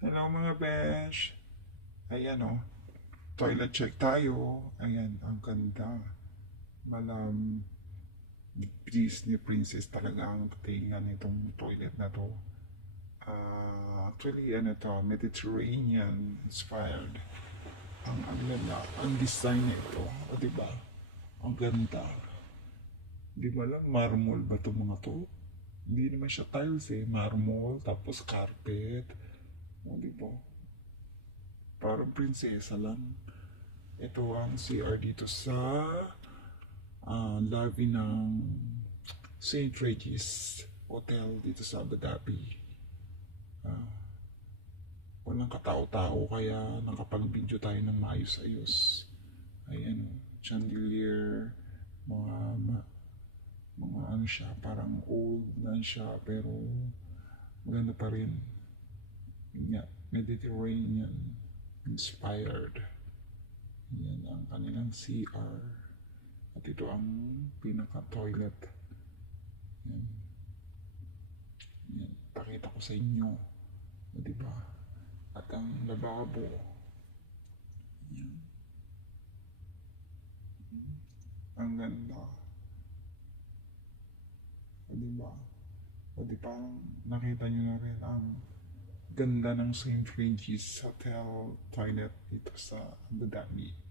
Hello mga besh. Ayan o. Toilet check tayo. Ayan, ang ganda. Malam Disney princess talaga ang datingan nitong toilet na to. Actually, ano to, Mediterranean inspired. Ang ganda, ang design nito. O diba? Ang ganda. Di ba lang, marble ba itong mga to? Hindi naman siya tiles eh. Marble, tapos carpet. O diba? Parang prinsesa lang. Ito ang CR dito sa lobby ng St. Regis Hotel dito sa Abu Dhabi. Walang katao-tao kaya nakapag-video tayo ng maayos-ayos. Ayan, chandelier, mga, mga ano siya, parang old na siya pero maganda pa rin. Yun nga, Mediterranean inspired. Yan ang kanilang CR. At ito ang pinaka-toilet. Yan. Yan. Pakita ko sa inyo. O, diba? At ang lababo. Yan. Ang ganda. O, diba? O, diba? Nakita nyo na rin ang ganda ng St. Regis Hotel toilet dito sa Abu Dhabi.